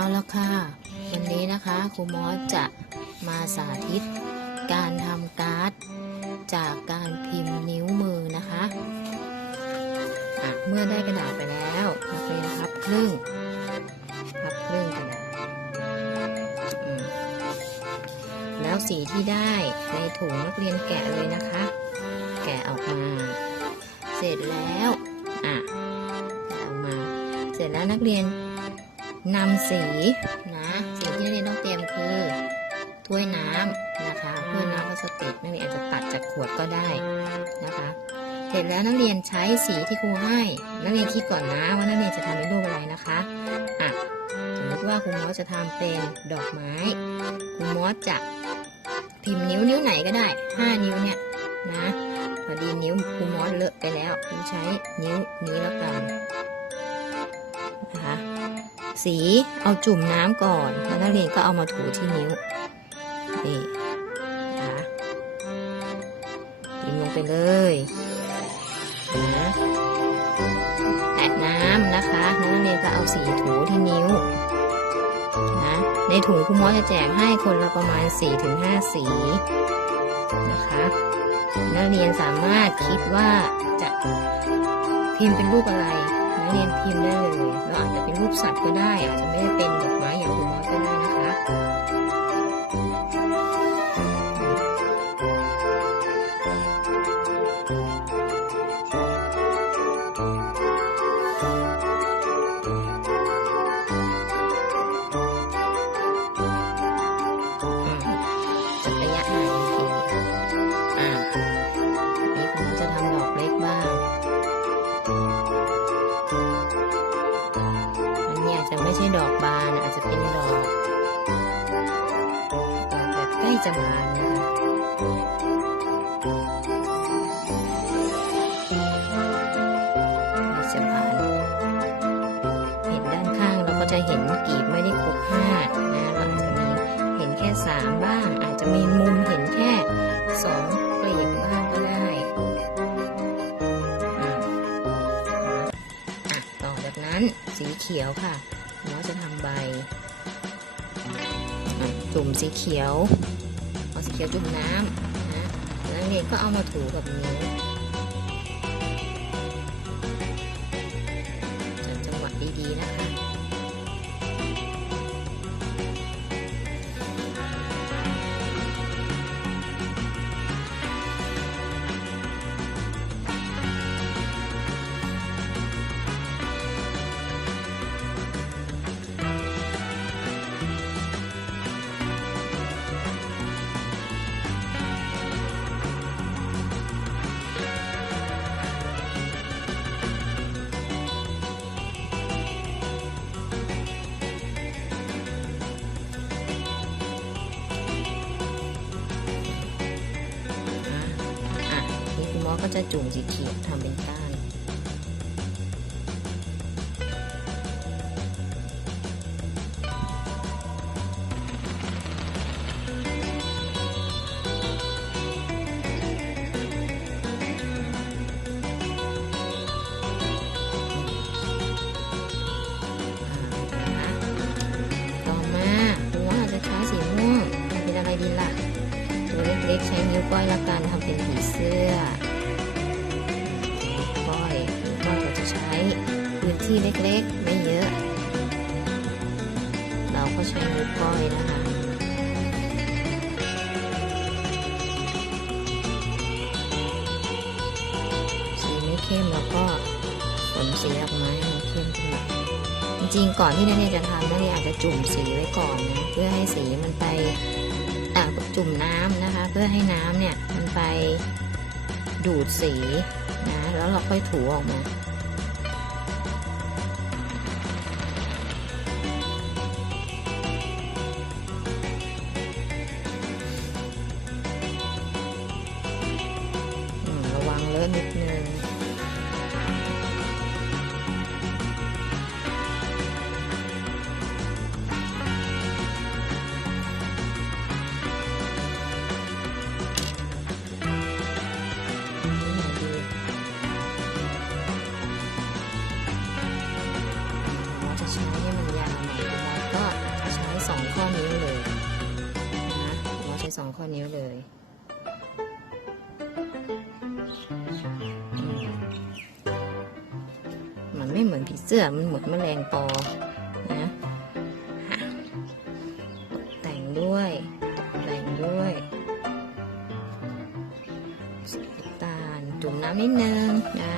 เอาละค่ะ วันนี้นะคะครูมอสจะมาสาธิต การทำการ์ด จากการพิมพ์นิ้วมือนะคะะเมื่อได้กระดาษไปแล้วนักเรียนพับครึ่งพับครึ่งกระดาษแล้วสีที่ได้ในถุงนักเรียนแกะเลยนะคะ แกะออกมา เสร็จแล้วอะแกะออกมา เสร็จแล้วนักเรียน นำสีนะสิ่งที่นักเรียนต้องเตรียมคือถ้วยน้ำนะคะถ้วยน้ำพลาสติกนักเรียนอาจจะตัดจากขวดก็ได้นะคะ เสร็จแล้วนักเรียนใช้สีที่ครูให้ นักเรียนคิดก่อนนะว่านักเรียนจะทำเป็นรูปอะไรนะคะอะสมมติว่าครูมอสจะทำเป็นดอกไม้ครูมอสจะพิมพ์นิ้วนิ้วไหนก็ได้ห้านิ้วเนี่ยนะพอดีนิ้วครูมอสเลอะไปแล้วครูใช้นิ้วนี้แล้วกันนะคะ สี เอาจุ่มน้ำก่อน แล้วนักเรียนก็เอามาถูที่นิ้ว นี่นะคะพิมพ์ลงไปเลยนะแตะน้ำนะคะแล้วนักเรียนก็เอาสีถูที่นิ้วนะในถุงคุณหมอจะแจกให้คนละประมาณ 4-5 สีนะคะนักเรียนสามารถคิดว่าจะพิมพ์เป็นรูปอะไร เรียนพิมพ์ได้เลยเราอาจจะเป็นรูปสัตว์ก็ได้ อาจจะไม่ได้เป็นดอกไม้อย่างคุณมอสก็ได้นะคะ จะไม่ใช่ดอกบานอาจจะเป็นดอกดอกแบบใกล้จะบานนะคะใกล้จะบานเห็นด้านข้างเราก็จะเห็นกีบไม่ได้ครบห้านะเราอาจจะมีเห็นแค่สามบ้าง อาจจะมีมุมเห็นแค่สองกลีบบ้างก็ได้อะอะต่อจากนั้นสีเขียวค่ะ เราจะทำใบจุ่มสีเขียวเอาสีเขียวจุ่มน้ำนะแล้วเรียก็เอามาถูกับนิ้ว ก็จะจุ่มสีเขียวทำเป็นก้านต่อมาคุณหมออาจะใช้สีม่วงเป็นอะไรดีล่ะตัวเล็กๆใช้นิ้วก้อยละกันทำเป็นผีเสื้อ ที่เล็กๆ ไม่เยอะ เราก็ใช้นิ้วก้อยนะคะ สีไม่เข้มแล้วก็ผลสีออกมาให้มันเข้มขึ้นจริงๆก่อนที่นักเรียนจะทำนักเรียนอาจจะจุ่มสีไว้ก่อนนะเพื่อให้สีมันไปจุ่มน้ำนะคะ เพื่อให้น้ำเนี่ยมันไปดูดสีนะแล้วเราค่อยถูออกมา สองข้อนิ้วเลย มันไม่เหมือนผีเสื้อ มันเหมือนแมลงปอ นะแต่งด้วยแต่งด้วยสีน้ำตาลจุ่มน้ำนิดนึงนะ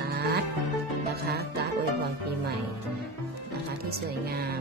การ์ดนะคะ การ์ดอวยพรปีใหม่นะคะที่สวยงาม